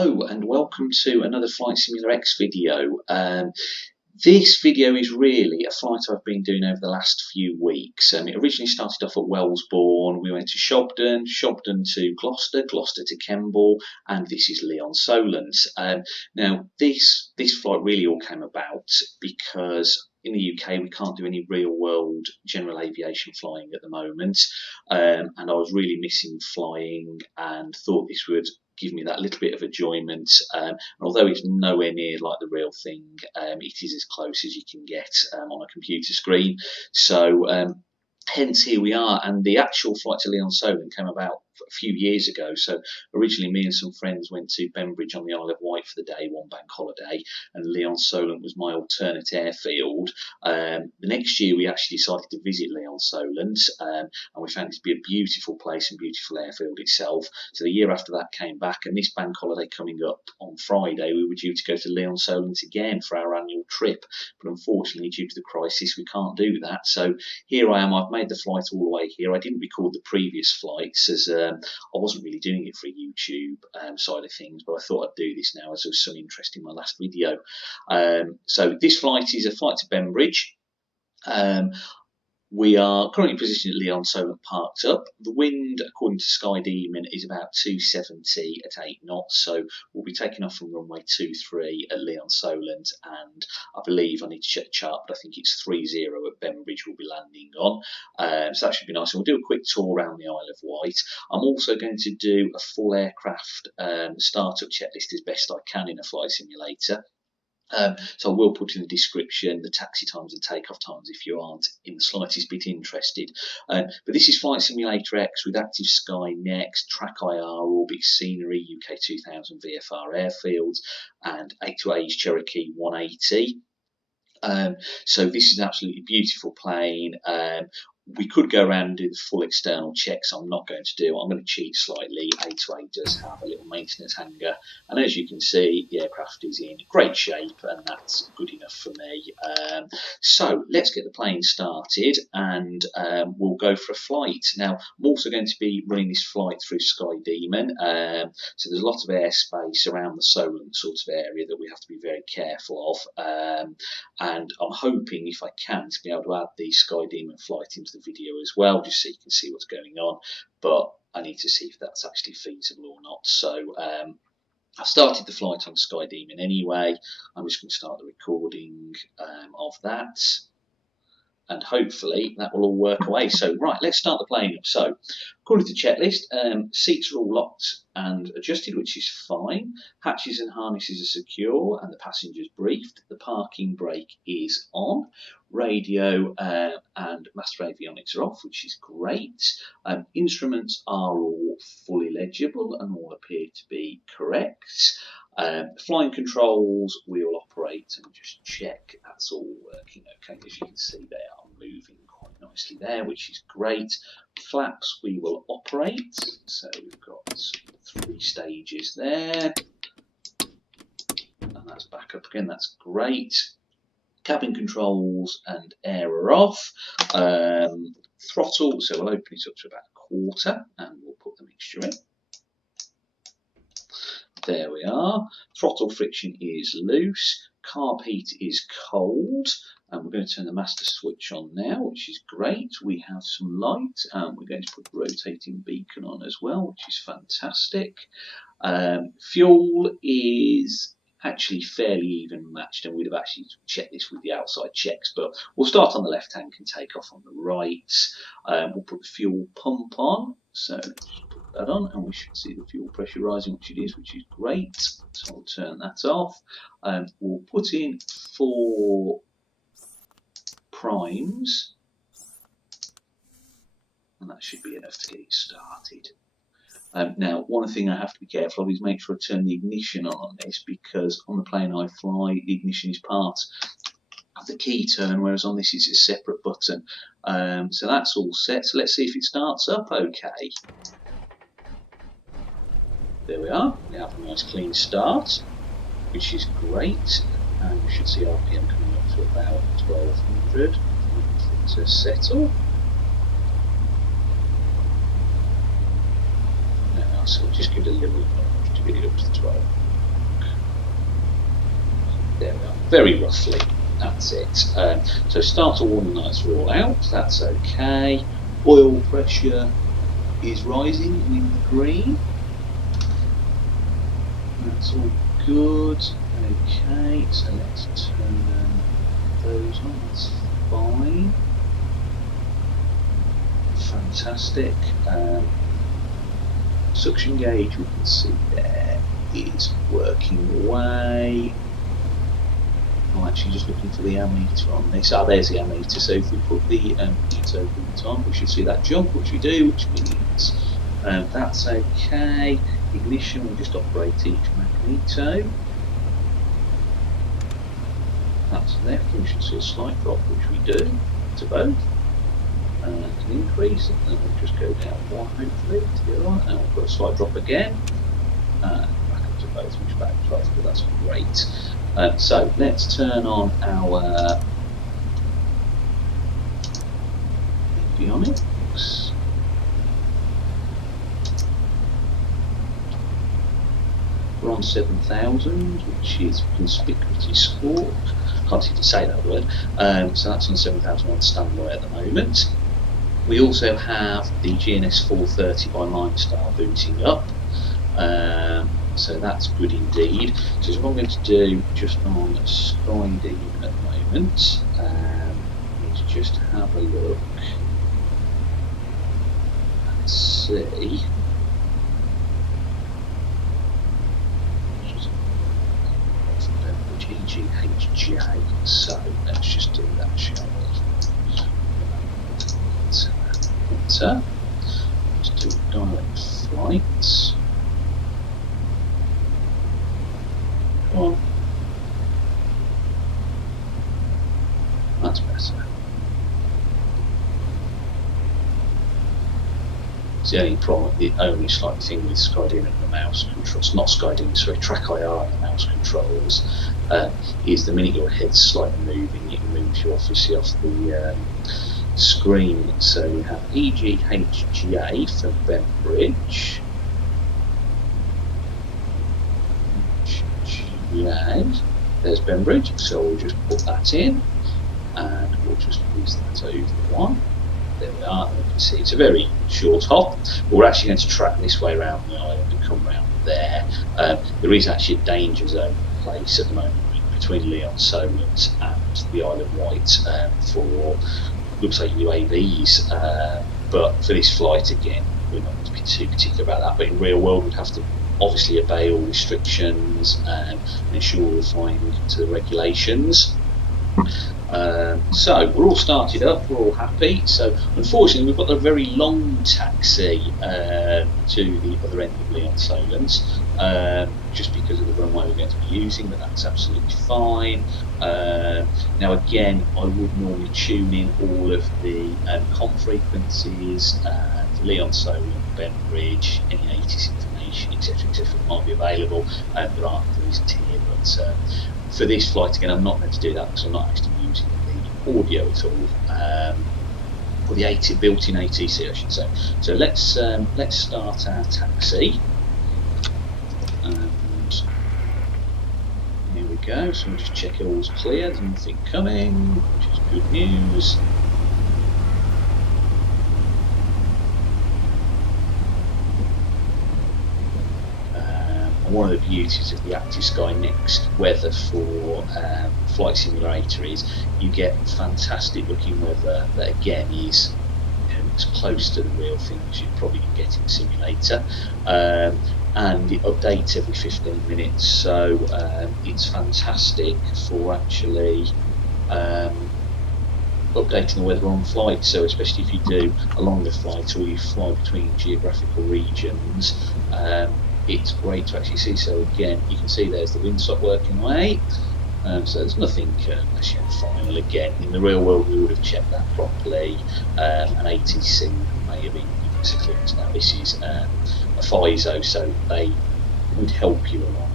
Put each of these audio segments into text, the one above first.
Hello and welcome to another Flight Simulator X video. This video is really a flight I've been doing over the last few weeks. It originally started off at Wellesbourne, we went to Shobden, Shobden to Gloucester, Gloucester to Kemble, and this is Lee-on-Solent. Now this flight really all came about because in the UK we can't do any real world general aviation flying at the moment, and I was really missing flying and thought this would give me that little bit of enjoyment, and although it's nowhere near like the real thing, it is as close as you can get on a computer screen. So hence here we are, and the actual flight to Lee-on-Solent came about a few years ago. So originally me and some friends went to Bembridge on the Isle of Wight for the day, one bank holiday, and Lee-on-Solent was my alternate airfield. The next year we actually decided to visit Lee-on-Solent, and we found it to be a beautiful place and beautiful airfield itself. So the year after that came back, and this bank holiday coming up on Friday we were due to go to Lee-on-Solent again for our annual trip, but unfortunately due to the crisis we can't do that. So here I am, I've made the flight all the way here. I didn't record the previous flights as I wasn't really doing it for a YouTube side of things, but I thought I'd do this now as there was some interest in my last video. So this flight is a flight to Bembridge. We are currently positioned at Lee-on-Solent parked up. The wind, according to SkyDemon, is about 270 at 8 knots, so we'll be taking off from runway 23 at Lee-on-Solent, and I believe, I need to check the chart, but I think it's 30 at Bembridge we'll be landing on. So that should be nice, and we'll do a quick tour around the Isle of Wight. I'm also going to do a full aircraft startup checklist as best I can in a flight simulator. So I will put in the description the taxi times and takeoff times if you aren't in the slightest bit interested. But this is Flight Simulator X with active Sky Next, TrackIR, Orbx Scenery, UK2000 VFR Airfields, and A2A Cherokee 180. So this is an absolutely beautiful plane. We could go around and do the full external checks. I'm not going to do. I'm going to cheat slightly. A2A does have a little maintenance hangar, and as you can see, the aircraft is in great shape, and that's good enough for me. So let's get the plane started, and we'll go for a flight. Now, I'm also going to be running this flight through SkyDemon, so there's a lot of airspace around the Solent sort of area that we have to be very careful of, and I'm hoping, if I can, to be able to add the SkyDemon flight into the video as well, just so you can see what's going on, but I need to see if that's actually feasible or not. So I started the flight on SkyDemon anyway. I'm just going to start the recording of that, and hopefully that will all work away. So right, let's start the plane up. So according to the checklist, seats are all locked and adjusted, which is fine. Hatches and harnesses are secure and the passengers briefed. The parking brake is on. Radio and master avionics are off, which is great. Instruments are all fully legible and all appear to be correct. Flying controls we will operate and just check that's all working okay. As you can see, they are moving quite nicely there, which is great. Flaps we will operate, so we've got 3 stages there, and that's back up again, that's great. Cabin controls and air are off. Throttle, so we'll open it up to about 1/4 and we'll put the mixture in. There we are. Throttle friction is loose. Carb heat is cold. And we're going to turn the master switch on now, which is great. We have some light, and we're going to put the rotating beacon on as well, which is fantastic. Fuel is actually fairly even matched, and we'd have actually checked this with the outside checks, but we'll start on the left hand and take off on the right. We'll put the fuel pump on, so let's put that on, and we should see the fuel pressure rising, which it is, which is great. So I'll turn that off. We'll put in 4 primes, and that should be enough to get it started. Now, one thing I have to be careful of is make sure I turn the ignition on this, because on the plane I fly, the ignition is part of the key turn, whereas on this it's a separate button. So that's all set. So let's see if it starts up okay. There we are. We have a nice clean start, which is great. And we should see RPM coming up to about 1200 to settle. So we'll just give it a little nudge to get it up to the 12. There we are, very roughly, that's it. So starter warning lights are all out, that's okay. Oil pressure is rising and in the green. That's all good. Okay, so let's turn those on, that's fine. Fantastic. Suction gauge, we can see there, is working away. I'm actually just looking for the ammeter on this. Ah, there's the ammeter. So if we put the ammeter on, we should see that jump, which we do, which means that's okay. Ignition, we'll just operate each magneto. That's left, we should see a slight drop, which we do to both. Can increase, and then we'll just go down one, hopefully, to the right, and we'll put a slight drop again. Back up to both, which back to both, but that's great. So let's turn on our avionics. We're on 7,000, which is conspicuously scored. Can't even say that word. So that's on 7,000 on standby at the moment. We also have the GNS430 by MindStar booting up. So that's good indeed. So what I'm going to do just on SkyDemon at the moment is just have a look and see. EGHJ. So let's just do that, shall we? Enter. Let's do direct flights. Come on. That's better. It's the only problem, the only slight thing with SkyDemon and the mouse controls, not SkyDemon, sorry, TrackIR and the mouse controls, is the minute your head's slightly moving, it moves you obviously off the screen. So we have EGHJ from Bembridge. There's Bembridge, so we'll just put that in and we'll just use that over one. There we are, you can see it's a very short hop. We're actually going to track this way around the island and come round there. There is actually a danger zone place at the moment between Lee-on-Solent and the Isle of Wight for, looks like UAVs, but for this flight again we're not going to be too particular about that, but in real world we'd have to obviously obey all restrictions and ensure we're flying to the regulations. So we're all started up, we're all happy. So unfortunately we've got a very long taxi to the other end of Lee-on-Solent, just because of the runway we're going to be using, but that's absolutely fine. Now again, I would normally tune in all of the comm frequencies for Lee-on-Solent, Bembridge, any ATIS information, etc., etc. might be available. There isn't here, but for this flight again, I'm not going to do that because I'm not actually using the audio at all, or the built-in ATC, I should say. So let's start our taxi, and here we go. So we'll just check it all's clear. There's nothing coming, which is good news. One of the beauties of the Active Sky Next weather for Flight Simulator is you get fantastic looking weather that again is as close to the real thing as you probably get in Simulator, and it updates every 15 minutes, so it's fantastic for actually updating the weather on flight. So especially if you do a longer flight or you fly between geographical regions, it's great to actually see. So again, you can see there's the windsock working away, so there's nothing actually final. Again, in the real world we would have checked that properly. An ATC may have been clearance. Now this is a FISO, so they would help you along,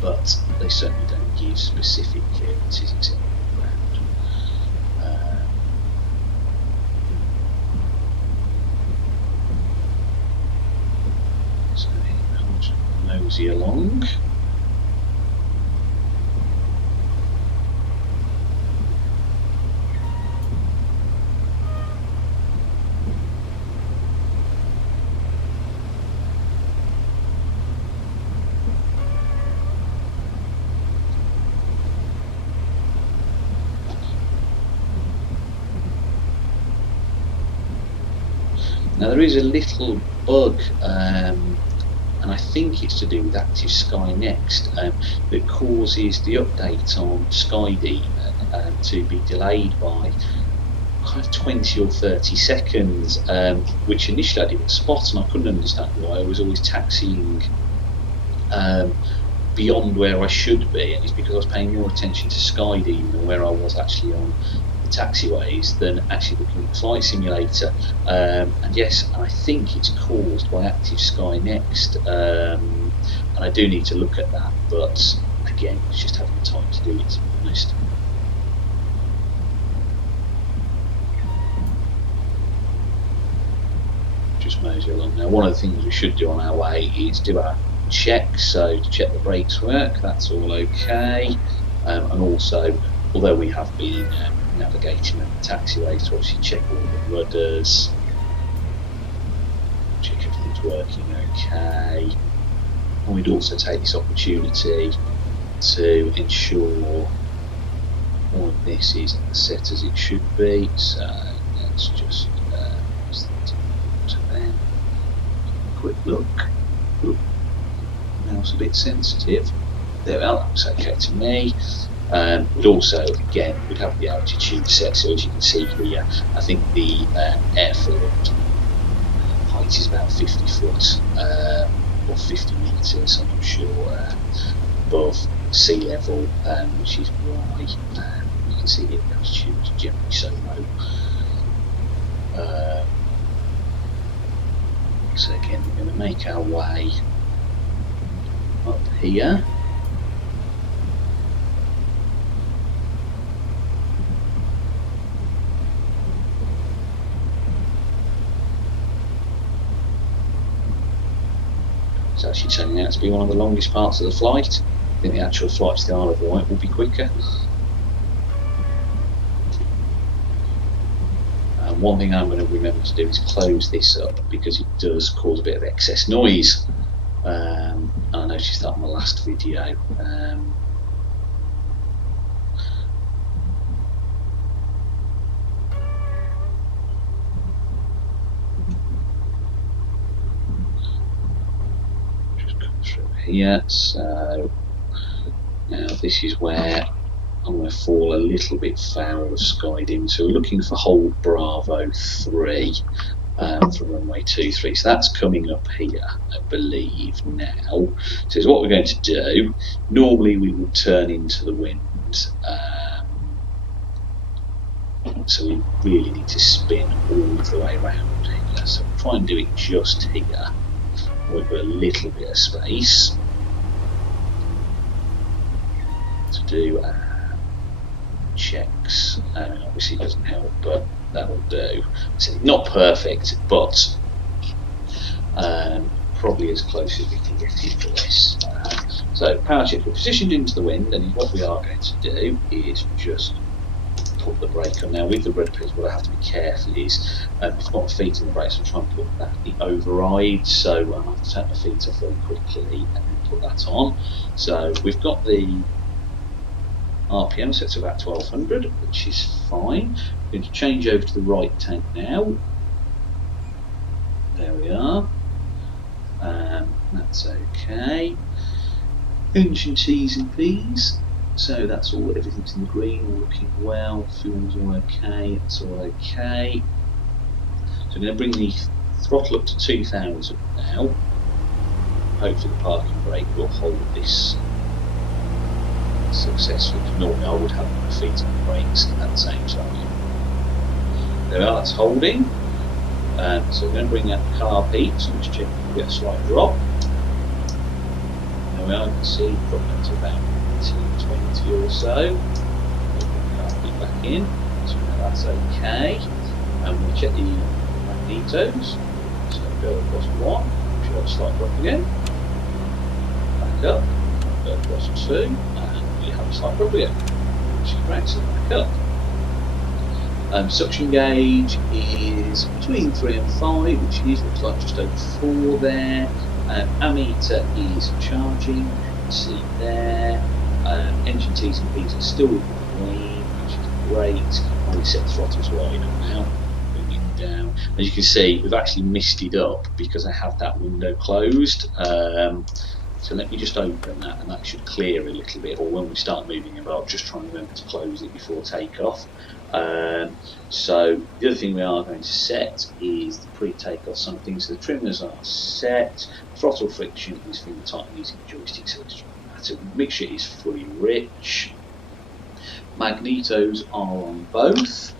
but they certainly don't give specific clearances except on the ground. So nosy along. Now there is a little bug, and I think it's to do with Active Sky Next, that causes the update on SkyDemon to be delayed by kind of 20 or 30 seconds, which initially I didn't spot, and I couldn't understand why. I was always taxiing beyond where I should be, and it's because I was paying more attention to SkyDemon and where I was actually on the taxiways than actually looking at the flight simulator. And yes, I think it's caused by Active Sky Next, and I do need to look at that, but again, it's just having the time to do it, to be honest. Just mosey along now. One of the things we should do on our way is do our checks, so to check the brakes work, that's all okay, and also, although we have been navigating at the taxiway, to obviously check all the rudders, check everything's working okay, and we'd also take this opportunity to ensure all of this is set as it should be. So let's just to then quick look. Ooh. Mouse a bit sensitive. There we are, that looks okay to me. We'd also, again, we'd have the altitude set, so as you can see here, I think the airfield height is about 50 foot or 50 metres, I'm not sure, above sea level, which is why you can see the altitude is generally so low. So again, we're going to make our way up here. It's actually turning out to be one of the longest parts of the flight. I think the actual flight to the Isle of Wight will be quicker. One thing I'm going to remember to do is close this up, because it does cause a bit of excess noise. I noticed that on the last video. Just come through here. So now this is where I'm going to fall a little bit foul of SkyDemon. So we're looking for hold Bravo 3 from runway 23. So that's coming up here, I believe, now. So what we're going to do, normally we would turn into the wind. So we really need to spin all the way around here. So we'll try and do it just here. We've got a little bit of space to do checks. Obviously it doesn't help, but that will do. So not perfect, but probably as close as we can get into this. So power checks were positioned into the wind, and what we are going to do is just put the brake on. Now with the rudder pedals, what I have to be careful is if I've got my feet in the brakes, I'm trying to put that in the override, so I have to take my feet off very quickly and then put that on. So we've got the RPM set to about 1200, which is fine. I'm going to change over to the right tank now. There we are. That's okay. Engine T's and P's. So that's all, everything's in the green, all looking well, fuel's all okay, it's all okay. So I'm going to bring the throttle up to 2000 now. Hopefully the parking brake will hold this successfully. Normally I would have my feet on the brakes at the same time. There we are, that's holding. So we're going to bring out the carb heat, so let's check if we get a slight drop. There we are, you can see dropping up to about 20 or so. Carb back in, so that's okay. And we'll check the magnetos. So go across one, should have a slight drop again. Back up, go across two, and we have a slight drop again. Which is great, so back up. Suction gauge is between 3 and 5, which is, looks like just over 4 there. Ammeter is charging, you can see there. Engine T's and P's are still in green, which is great. And we set the throttles wide up now. We down. As you can see, we've actually misted up because I have that window closed. So let me just open that, and that should clear a little bit, or when we start moving about, I'll just try and remember to close it before takeoff. So the other thing we are going to set is the pre-takeoff something. So the trimmers are set, throttle friction is finger tightening using the joystick, so it doesn't matter. The mixture is fully rich. Magnetos are on both.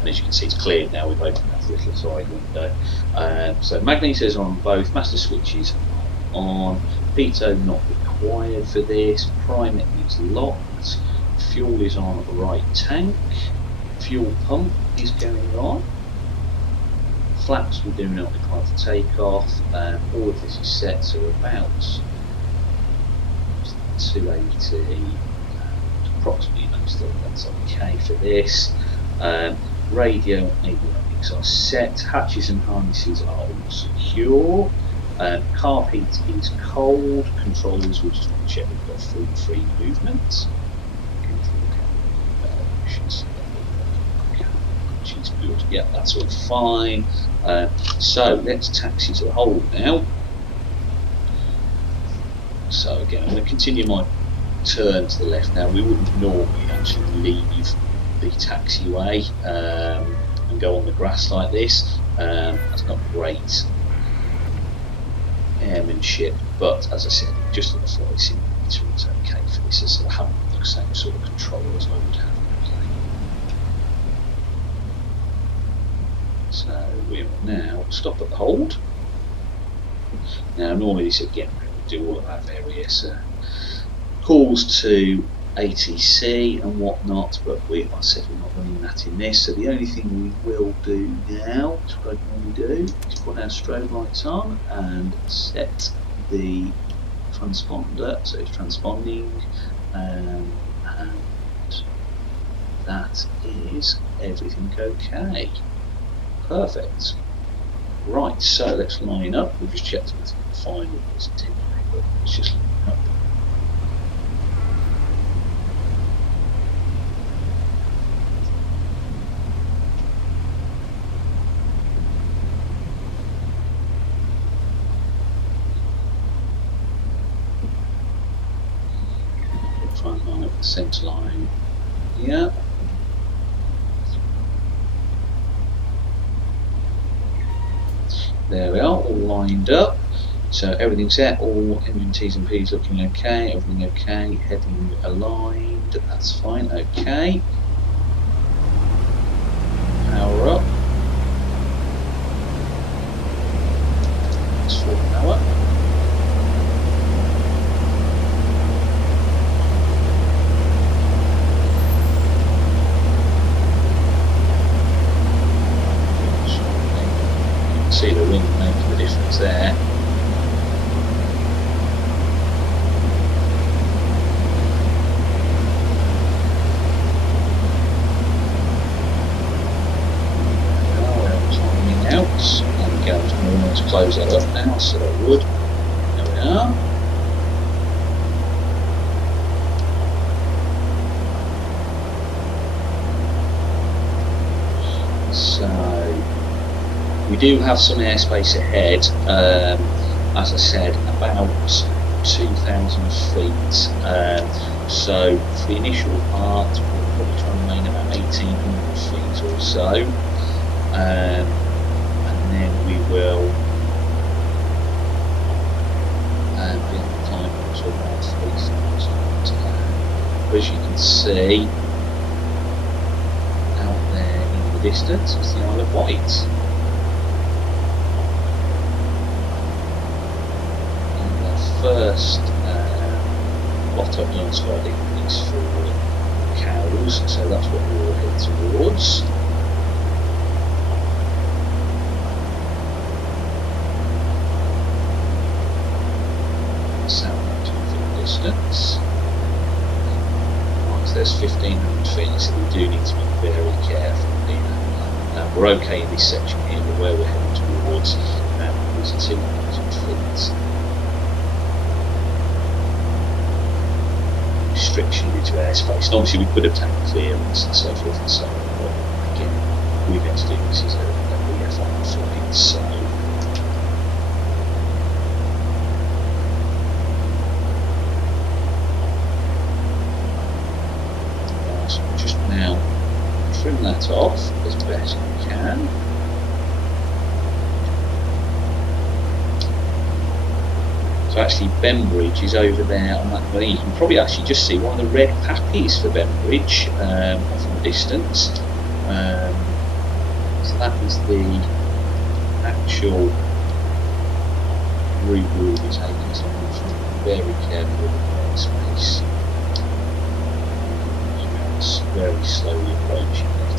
And as you can see, it's cleared now. We've opened that little side window. So magnetos are on both. Master switches are on. Pitot not required for this. Primer is locked. Fuel is on right tank. Fuel pump is going on. Flaps we do not require for takeoff. All of this is set to about 280. Approximately, that's okay for this. Radio and avionics are set. Hatches and harnesses are all secure. Carpet is cold. Controllers, we just want to check we've got full free movement. She's good. Yeah, that's all fine. So let's taxi to the hold now. So again, I'm going to continue my turn to the left now. We wouldn't normally actually leave the taxiway and go on the grass like this. That's not great airmanship, but as I said, just on the flight simulator it's okay for this, as I haven't got the same sort of control as I would have in the plane. So we will now stop at the hold. Now normally this again we do all of our various calls to ATC and whatnot, but like I said, we're not running that in this. So the only thing we will do now, is what I normally do, is put our strobe lights on and set the transponder, so it's transponding, and that is everything okay. Perfect. Right, so let's line up. We've just checked with the final positive, but let's just line up. Try and line up the centre line. Yeah. There we are, all lined up. So everything's set, all engine T's and P's looking okay, everything okay, heading aligned, that's fine, okay. Power up. That's full power. See the wind making the difference there. Climbing out. There we go, I'm almost close that up now, so I would. There we are. So we do have some airspace ahead, as I said, about 2,000 feet. So for the initial part, we'll probably try and remain about 1,800 feet or so, and then we will be able to climb up to about 3,000. As you can see, out there in the distance is the Isle of Wight. First lot I've done SkyDemon is for cows, so that's what we'll head towards. Sound to the distance. Right, so there's 1,500 feet, so we do need to be very careful here. We're okay in this section here, but where we're heading towards is 2,000 feet. restriction due to airspace. And obviously we could obtain clearance and so forth and so on, but again, we're going to do this as a VFR flight, so we'll just now trim that off as best we can. So actually Bembridge is over there on that way. You can probably actually just see one of the red pappies for Bembridge off in the distance. So that is the actual route we will be taking, so I'm very careful with the airspace. Very slowly approaching it.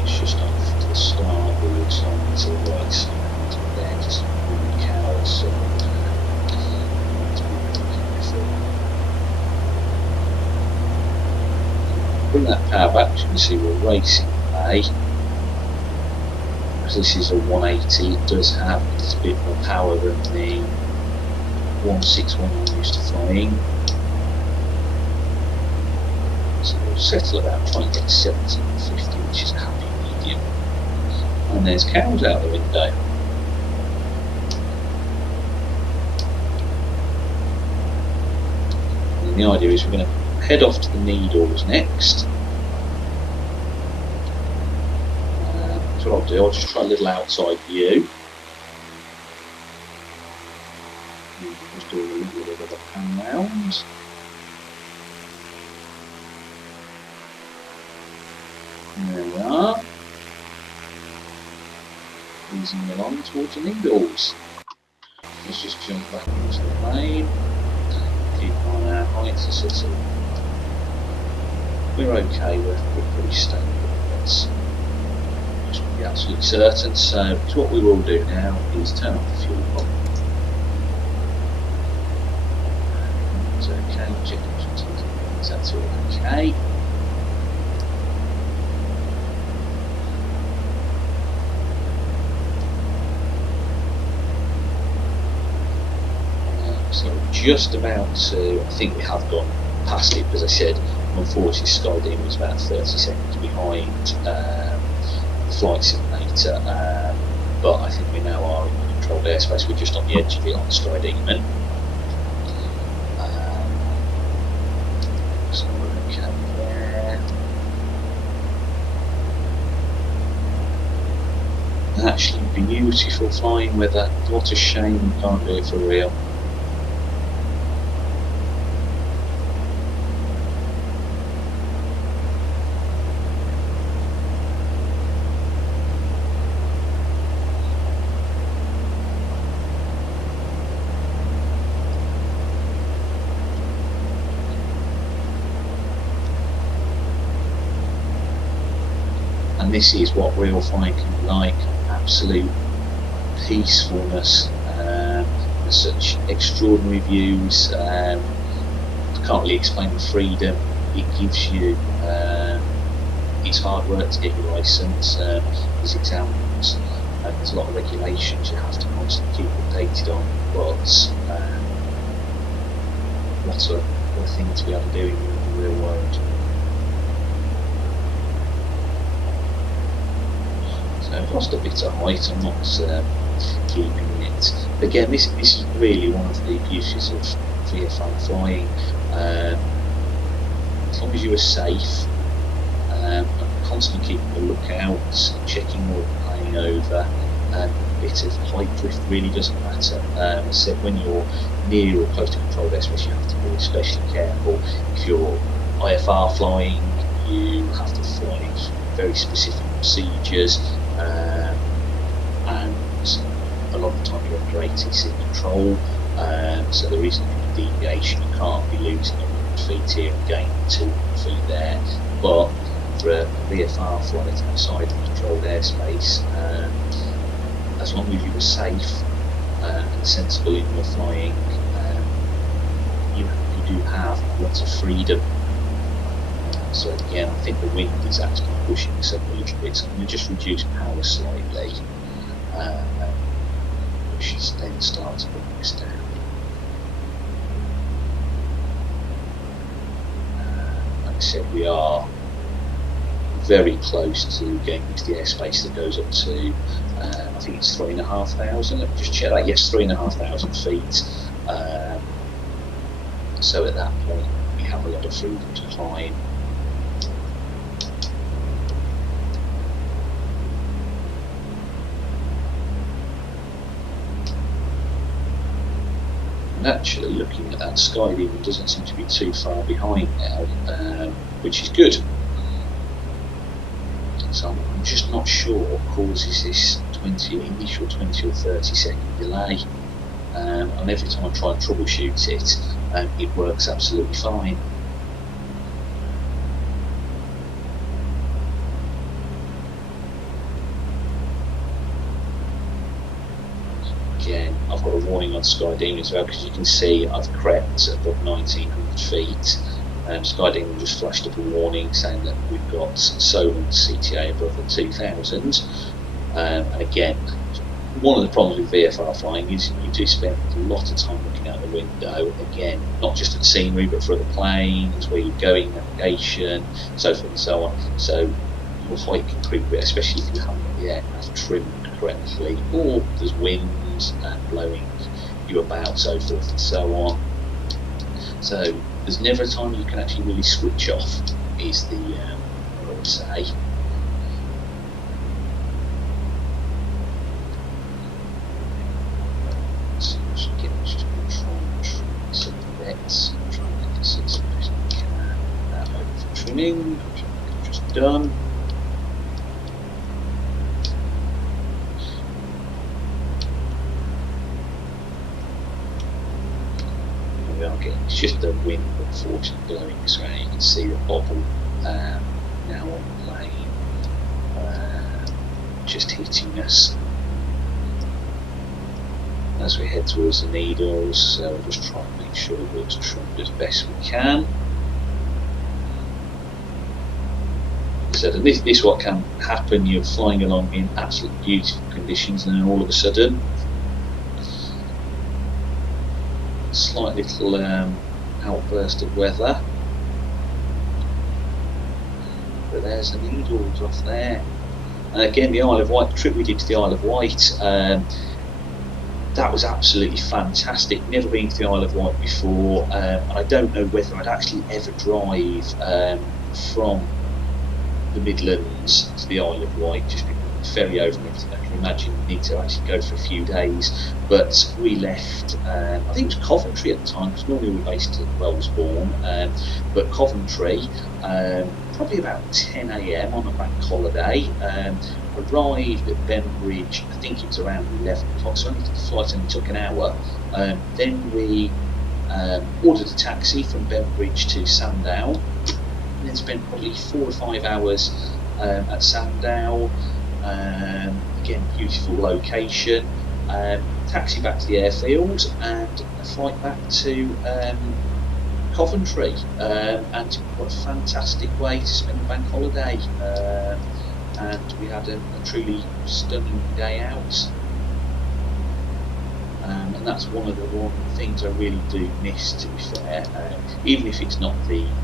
It's just off to the starboard side, to the right side there, just really cows, so need to be very careful. Bring that power back, as you can see we're racing away. Because this is a 180, it does have a little bit more power than the 161 I'm used to flying. So we'll settle about trying to get 1750, which is a happy medium. And there's cows out the window. And the idea is we're going to head off to the Needles next. So what I'll do, I'll just try a little outside view. Just do a little bit of a pan round. There we are. Easing along towards the Needles. Let's just jump back into the plane. Keep on our heights as sort of. We're okay, we're pretty stable. Let's just be absolutely certain. So what we will do now is turn off the fuel pump. It's okay, check it, that's all okay. So we're just about to, I think we have gone past it, because I said unfortunately SkyDemon was about 30 seconds behind the flight simulator, but I think we now are in controlled airspace. We're just on the edge of it on SkyDemon. So we're okay there. Actually beautiful flying weather, what a shame we can't do it for real. And this is what real flying can be like, absolute peacefulness, such extraordinary views. I can't really explain the freedom it gives you. It's hard work to get your licence, there's exams, and there's a lot of regulations you have to constantly keep updated on, but what a thing to be able to do in the real world. I've lost a bit of height, I'm not keeping it. Again, this is really one of the beauties of VFR flying. As long as you are safe, and constantly keeping a lookout, checking what you're playing over, a bit of height drift really doesn't matter. As I said, when you're near or close to controlled airspace, you have to be especially careful. If you're IFR flying, you have to follow very specific procedures. And a lot of the time you're under ATC control, so there isn't any deviation. You can't be losing 100 feet here and gaining 200 feet there. But for a VFR flight outside of controlled airspace, as long as you are safe and sensible in your flying, you do have lots of freedom. So again, I think the wind is actually pushing us up a little bit, so I'm going to just reduce power slightly, which then starts to bring us down. like I said, we are very close to getting into the airspace that goes up to, I think it's 3,500. Let me just check that. Yes, 3,500 feet. So at that point, we have a lot of freedom to climb. And actually, looking at that, SkyDemon doesn't seem to be too far behind now, which is good. So I'm just not sure what causes this initial 20 or 30 second delay. And every time I try and troubleshoot it, it works absolutely fine. Again, I've got a warning on SkyDemon as well, because you can see I've crept above 1,900 feet. SkyDemon just flashed up a warning saying that we've got Solent CTA above the 2,000. And again, one of the problems with VFR flying is you do spend a lot of time looking out the window, again, not just at scenery but for other planes, where you're going, navigation, so forth and so on. So your height can creep a bit, especially if you haven't got the aircraft trimmed correctly, or there's winds blowing you about, so forth and so on. So there's never a time you can actually really switch off, is the what I would say. So just going to try and trim some bits, try and make this as best we can. That over for trimming, which I've just done. It's just the wind, unfortunately, blowing us around. You can see the bobble now on the plane, just hitting us as we head towards the needles. So we'll just try and make sure it looks trimmed as best we can. So this is what can happen. You're flying along in absolutely beautiful conditions, and then all of a sudden, slight little outburst of weather, but there's the needles off there. And again, the Isle of Wight, the trip we did to the Isle of Wight, that was absolutely fantastic. Never been to the Isle of Wight before, and I don't know whether I'd actually ever drive from the Midlands to the Isle of Wight, just because the ferry over and everything. I can imagine you need to actually go for a few days. But we left, I think it was Coventry at the time, because normally we're based at Wellesbourne, but Coventry, probably about 10 AM on a bank holiday. Arrived at Bembridge, I think it was around 11 o'clock, so the flight only took an hour. Then we ordered a taxi from Bembridge to Sandown, and then spent probably 4 or 5 hours at Sandown. Again, beautiful location. Taxi back to the airfield and a flight back to Coventry, and what a fantastic way to spend the bank holiday. And we had a truly stunning day out, and that's one of the things I really do miss, to be fair. Even if it's not the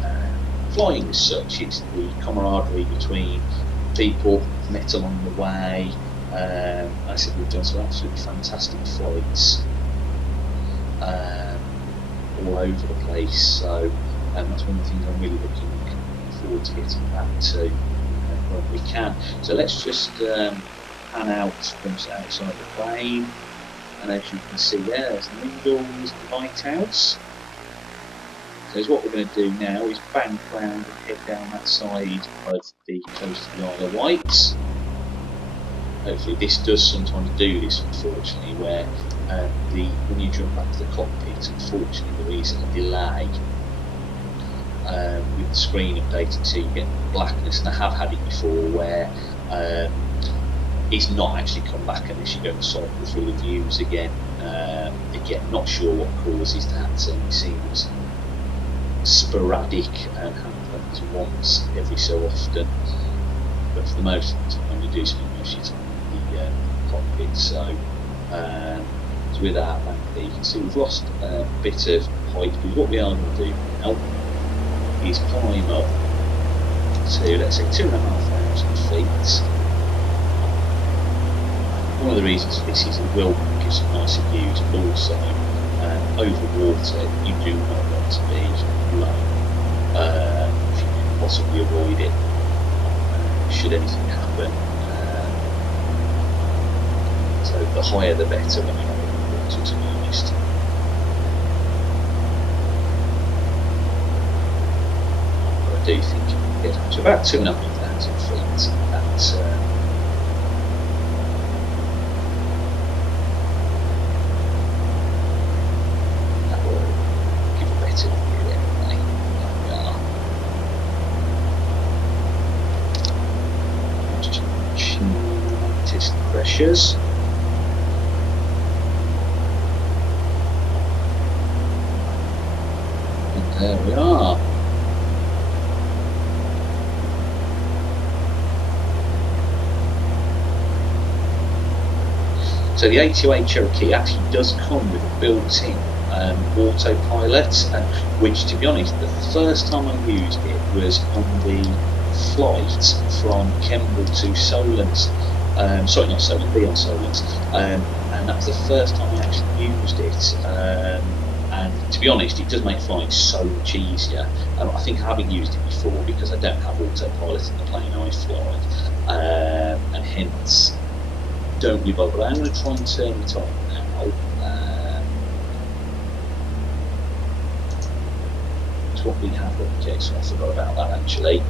flying as such, it's the camaraderie between people met along the way. I said we've done some absolutely fantastic flights all over the place, so that's one of the things I'm really looking forward to getting back to when we can. So let's just pan out from outside the plane, and as you can see there's the needles, the lighthouse. So what we're going to do now is bank round and head down that side of the coast of the Isle of Wight. Hopefully this does sometimes do this, unfortunately, where when you jump back to the cockpit, unfortunately there is a delay with the screen updated, so you get blackness, and I have had it before where it's not actually come back unless you go and cycle through the views again. Again, not sure what causes that, and it seems sporadic and happens once every so often, but for the most of the time you do spend most of your time in the cockpit. So with that, you can see we've lost a bit of height, because what we are going to do now is climb up to, let's say, 2,500 feet. One of the reasons for this is it will give some nicer views, but also over water you do not want to be low if you can possibly avoid it should anything happen. So the higher the better when you're over water, to be honest. But I do think you can get up to about 2,500 feet. That's pressures. And there we are. So the A2A Cherokee actually does come with a built-in autopilot, which, to be honest, the first time I used it was on the flight from Kemble to Solent. Sorry, not Solent, Lee-on-Solent, and that was the first time I actually used it. And to be honest, it does make flying so much easier. I think having used it before, because I don't have autopilot in the plane I fly, and hence don't really bother. I'm going to try and turn it on now. It's what we have on the case, so I forgot about that actually.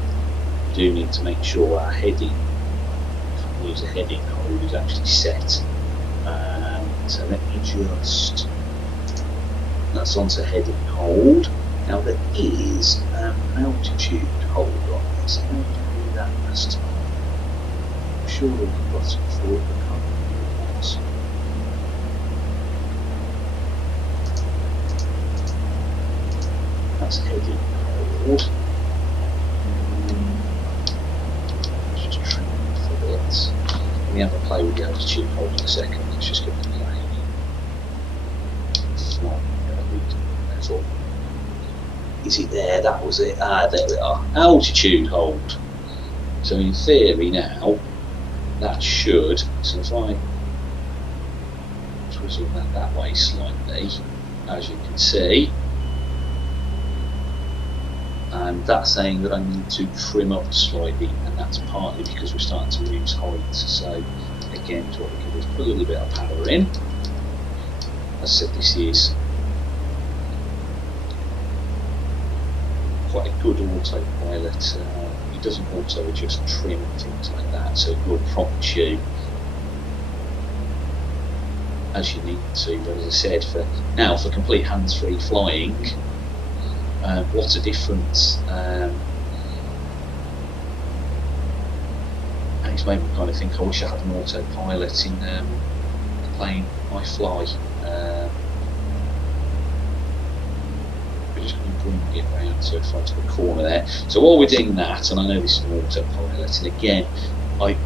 We do need to make sure our heading, use a heading hold, is actually set. So let me just, that's onto heading hold. Now there is an altitude hold on this. How did I do that last time? I'm sure we've got it before, but I can't remember what it was. That's heading hold. Just trim it for bits. Let me have a play with the altitude hold in a second. Let's just get the play. Is it there? That was it. Ah, there we are. Altitude hold. So in theory now, that should, so if I twizzle that way slightly, as you can see, and that's saying that I need to trim up slightly, and that's partly because we're starting to lose height. So again, what we can do is put a little bit of power in. As I said, this is quite a good autopilot. It doesn't auto adjust trim and things like that, so it will prompt you as you need to. But as I said, for complete hands-free flying, what a difference. And it's made me kind of think I wish I had an autopilot in the plane I fly. We're just going to bring it around so if I to the corner there. So while we're doing that, and I know this is an autopilot, and again,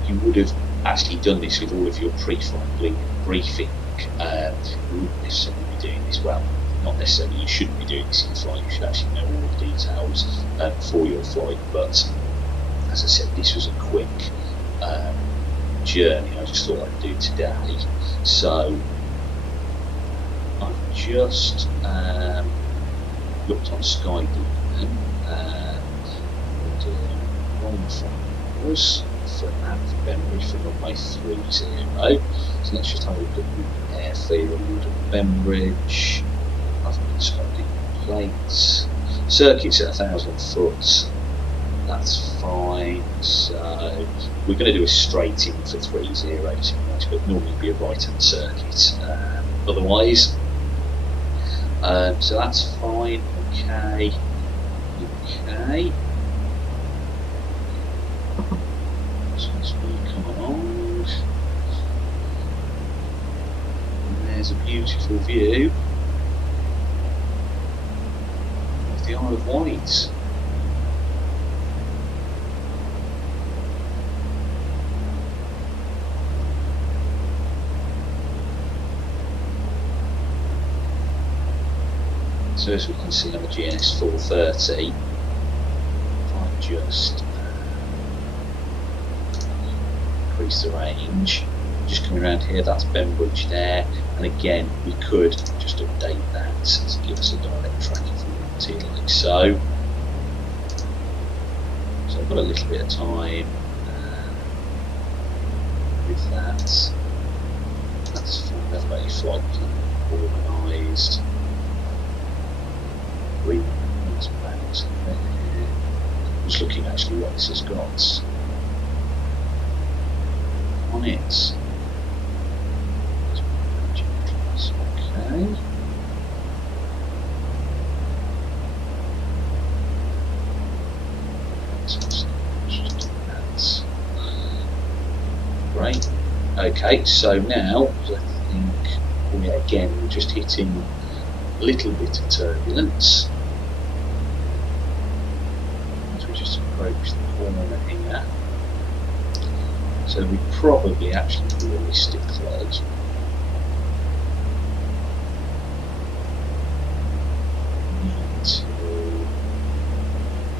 you would have actually done this with all of your pre-flight briefing. You wouldn't necessarily be doing this, well, not necessarily, you shouldn't be doing this in flight, you should actually know all the details for your flight, but as I said, this was a quick journey I just thought I'd do today. So I've just looked on SkyDemon and 1 for Bembridge for runway 30. So let's just have a look at the airfield of Bembridge. I've got SkyDemon plates. Circuit's at 1,000 foot. That's fine. So we're going to do a straight in for 30, but normally it'd be a right-hand circuit. Otherwise, so that's fine. Okay. So as we come along, and there's a beautiful view of the Isle of Wight. So as we can see on the GNS430, if I just increase the range. Just coming around here, that's Bembridge there, and again we could just update that to give us a direct track if we want to, like so. So I've got a little bit of time with that. That's fine. I've got a flight plan organised. I'm just looking actually what this has got on it. Okay. Great. Okay, so now I think again we're just hitting a little bit of turbulence as we just approach the corner here. So we probably actually realistically need to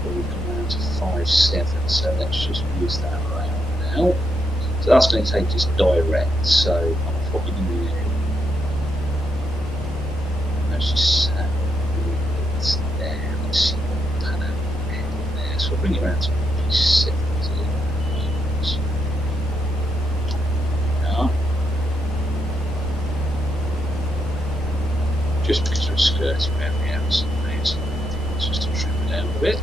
probably come down to 5.7, so let's just use that around now. So that's going to take us direct, so I'm probably going to let's just set it there, let's see what the pan out there, so we'll bring it around to 70. Just because we're skirting around the outside, so let's just trim it down a bit.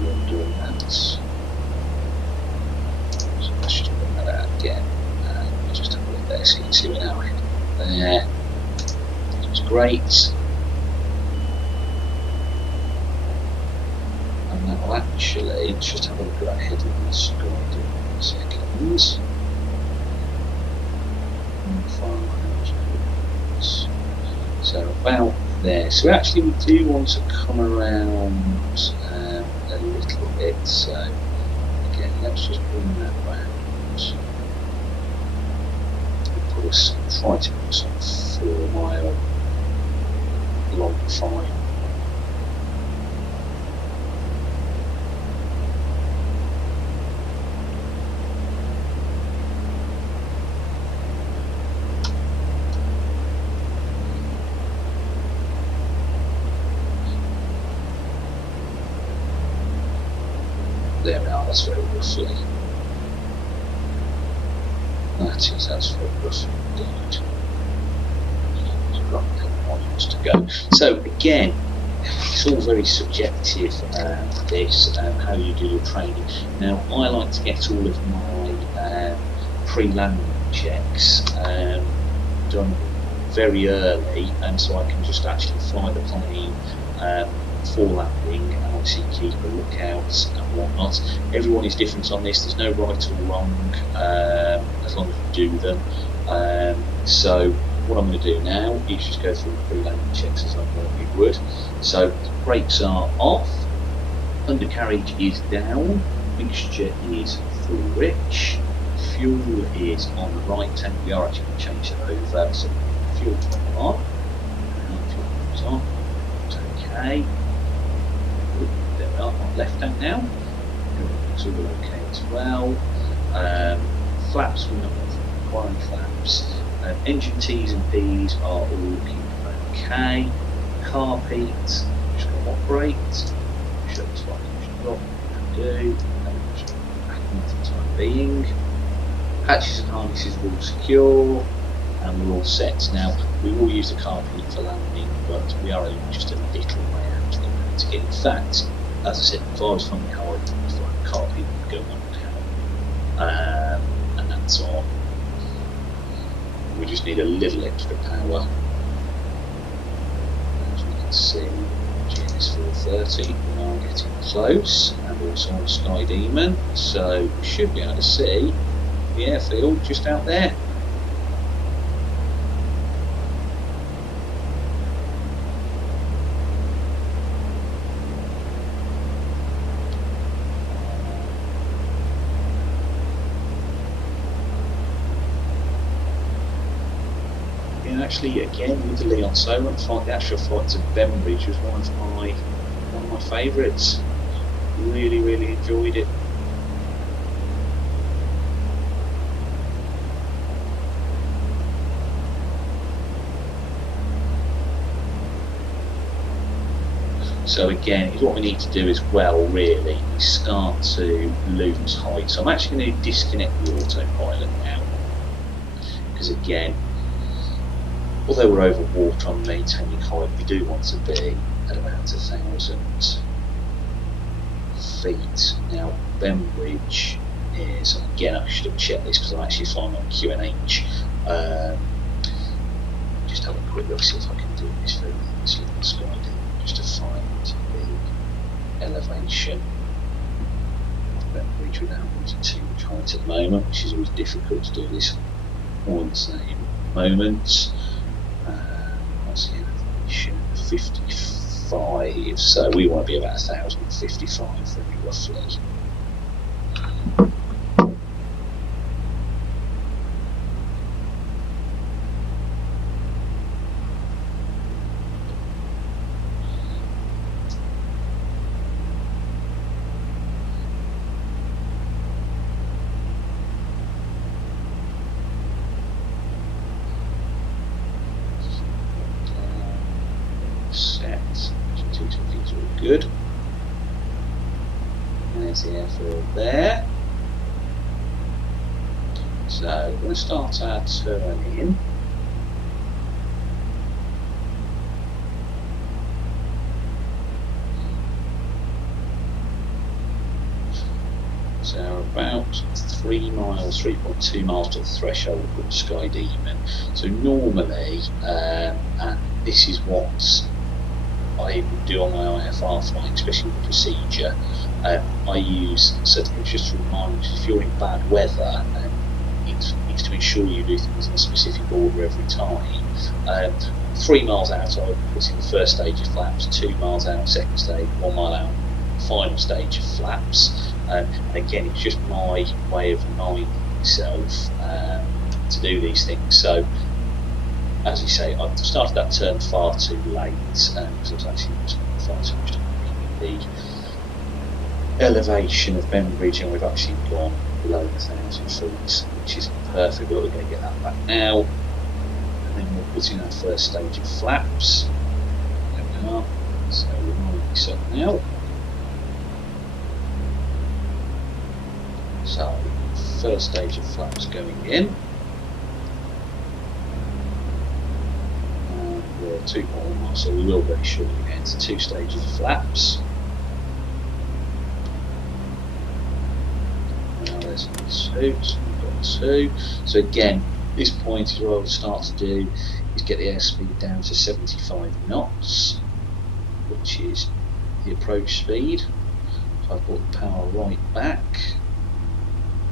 We're doing that. So let's just bring that out again, and we'll just have a look there so you can see we're now heading there. That's great. And that will actually, let's just have a look at that heading in the sky in a second. So about there. So actually we do want to come around a little bit. So again, let's just bring that round. Put us, try to put us on 4 mile long fine. There we are, that's very roughly. That's very roughly indeed. We've got 10 miles to go. So again, it's all very subjective, this, how you do your training. Now, I like to get all of my pre-landing checks done very early, and so I can just actually fly the plane for landing and obviously keep a lookout and whatnot. Everyone is different on this, there's no right or wrong as long as you do them. So what I'm going to do now is just go through the pre-landing checks as I normally would. So brakes are off, undercarriage is down, mixture is full rich, fuel is on the right, and we are actually going to change that over. So fuel on, fuel is on, okay. There we are, on left hand now. It's all okay as well. Flaps, we're not requiring flaps. Engine T's and P's are all looking okay. Carpet, just going to operate. Show us what I should drop, do. Just back into the time being. Hatches and harnesses are all secure, and we're all set. Now, we will use the carpet for landing, but we are only just a little way out of the to get. In fact, as I said, if I was flying how I would fly the carpet would go on now, and that's on. We just need a little extra power. As we can see, GNS430, we are getting close, and also on SkyDemon, so we should be able to see the airfield just out there. Actually, again with the Lee-on-Solent flight, the actual flight to Bembridge was one of my favourites. Really enjoyed it. So again, what we need to do as well really is start to lose height. So I'm actually going to disconnect the autopilot now, because again, although we're over water on maintaining height, we do want to be at about 1,000 feet. Now Bembridge is, again I should have checked this because I'm actually flying on QNH. Just have a quick look, see if I can do this through this little SkyDemon, just to find the elevation of Bembridge without losing too much height at the moment, which is always difficult to do this all in the same moment. What's the elevation? 55, so we want to be about 1,055 very roughly. Good. There's the airfield there. So we're going to start our turn in. So about 3 miles, 3.2 miles to the threshold of SkyDemon. So normally, and this is what I would do on my IFR flying, especially with procedure, I use certain just to remind you, if you're in bad weather, it's to ensure you do things in a specific order every time. 3 miles out I put in the first stage of flaps, 2 miles out second stage, 1 mile out final stage of flaps, and again it's just my way of reminding myself to do these things. So as you say, I started that turn far too late because I was actually far too much time looking at the elevation of Bembridge, and we've actually gone below 1,000 feet, which is perfect, but we're going to get that back now. And then we'll put in our first stage of flaps. There we are. So we're rolling this up now. So, first stage of flaps going in. 2.1 miles, so we will very shortly get into 2 stages of flaps. Now there's 2, so we've got 2. So again, this point is what I would start to do is get the airspeed down to 75 knots, which is the approach speed. So I've brought the power right back,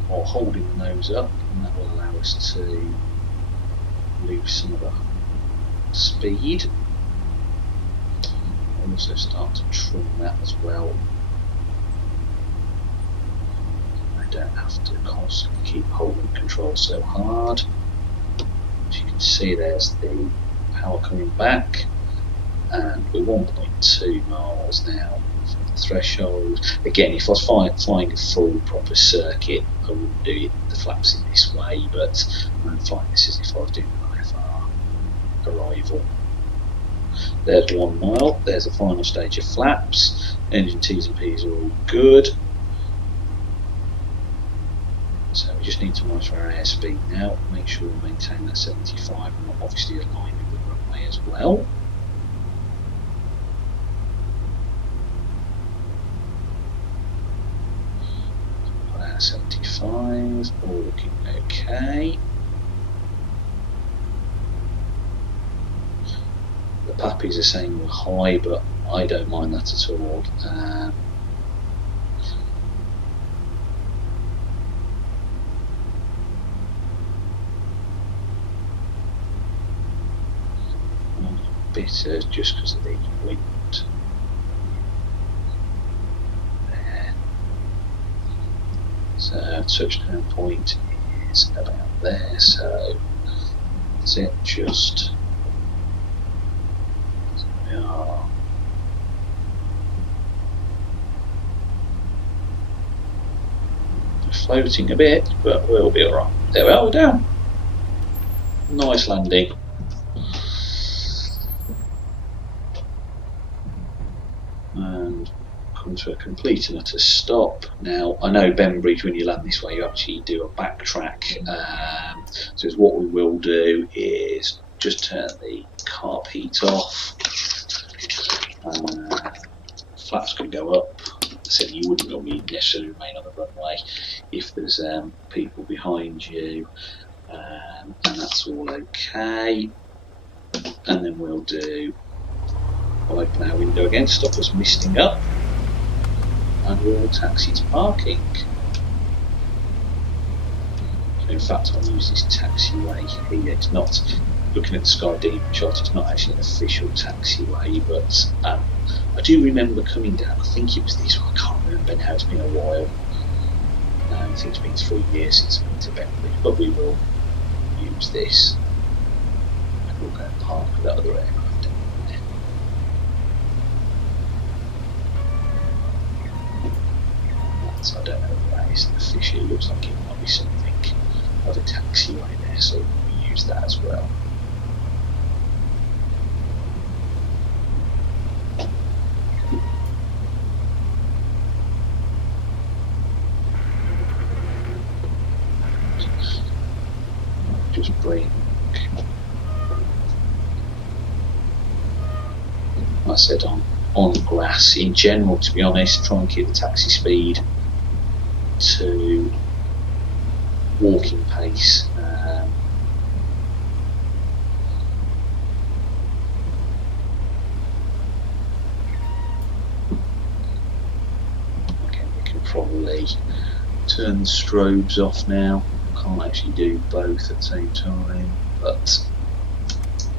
while holding the nose up, and that will allow us to lose some of the speed. I'll also start to trim that as well. I don't have to constantly keep holding control so hard. As you can see, there's the power coming back, and we're 1.2 miles now from the threshold. Again, if I was flying a full proper circuit, I wouldn't do the flaps in this way, but I'm flying this as if I was doing an IFR arrival. There's 1 mile, there's the final stage of flaps, engine T's and P's are all good. So we just need to monitor our airspeed now, make sure we maintain that 75 and obviously align with the runway as well. Got our 75, all looking okay. The puppies are saying we're high, but I don't mind that at all. Bitter just because of the wind. There. So touchdown point is about there, so that's it, just we are floating a bit, but we'll be alright. There we are, we're down. Nice landing. And come to a complete and utter stop. Now, I know Bembridge, when you land this way, you actually do a backtrack. So what we will do is just turn the carb heat off. Flaps can go up. So you wouldn't normally necessarily remain on the runway if there's people behind you, and that's all okay. And then we'll open our window again, stop us misting up, and we'll taxi to parking. So in fact, I'll use this taxiway here. It's not, looking at the SkyDemon shot, it's not actually an official taxiway, but I do remember coming down, I think it was this one, I can't remember now, it's been a while. I think it's been 3 years since I've been to Bembridge, but we will use this. And we'll go and park that other aircraft down there. So I don't know if that is officially, it looks like it might be something of a taxiway there, so we'll use that as well. Just bring, like I said, on grass in general, to be honest, try and keep the taxi speed to walking pace. Again, we can probably turn the strobes off now. Can't actually do both at the same time, but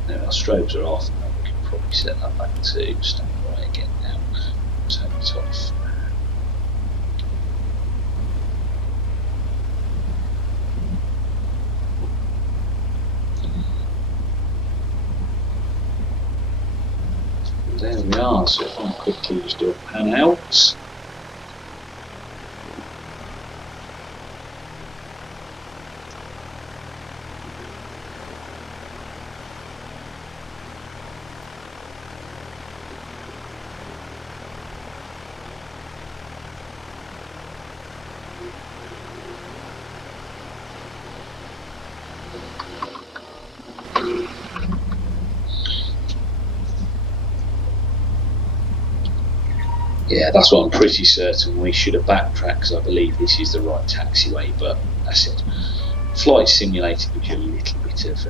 no, our strobes are off, and we can probably set that back to standby again now. Turn it off. There we are, so if I quickly just do a pan out. Yeah, that's what I'm pretty certain. We should have backtracked because I believe this is the right taxiway, but that's it. Flight Simulator gives you a little bit of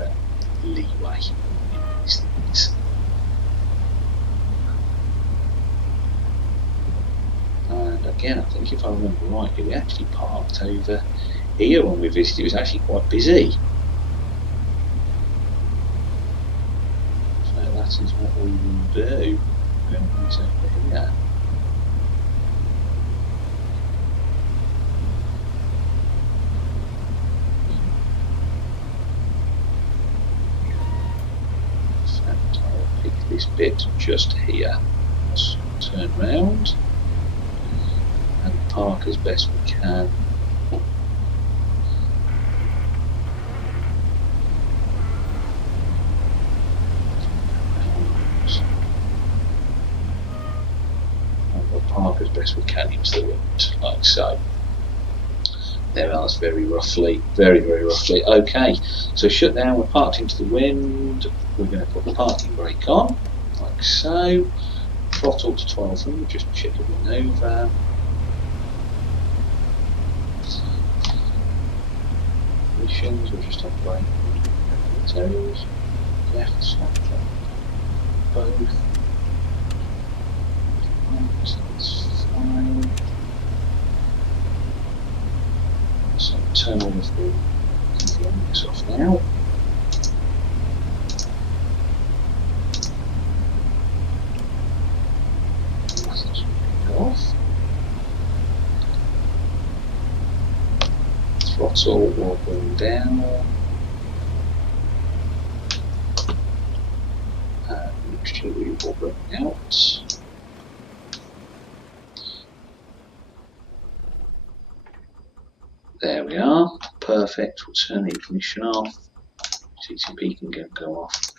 leeway in these things. And again, I think if I remember rightly, we actually parked over here when we visited. It was actually quite busy. So that is what we will do. Going over here. This bit just here. Let's turn round and park as best we can. And we'll park as best we can into the wind, like so. There, that's very roughly, very roughly. Okay, so shut down, we're parked into the wind. We're going to put the parking brake on, like so. Throttle to 1200, just check everything over. Emissions, we'll just have brake on the toes. Left side, both. That's fine. So turn all of the convenience off now. Off. Throttle will bring down. And mixture we will bring out. perfect. We'll turn the ignition off. TTP can go off.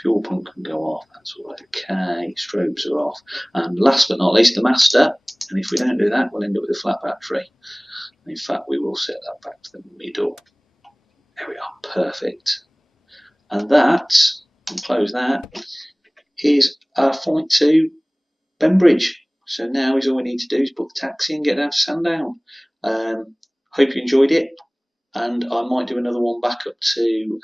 Fuel pump can go off. That's all okay. Strobes are off. And last but not least, the master. And if we don't do that, we'll end up with a flat battery. In fact, we will set that back to the middle. There we are. Perfect. And that, we'll close that, is our flight to Bembridge. So now is all we need to do is book the taxi and get down to Sandown. Hope you enjoyed it, and I might do another one back up to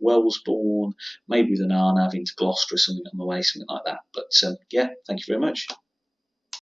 Wellesbourne, maybe with an RNAV into Gloucester or something on the way, something like that. But yeah, thank you very much.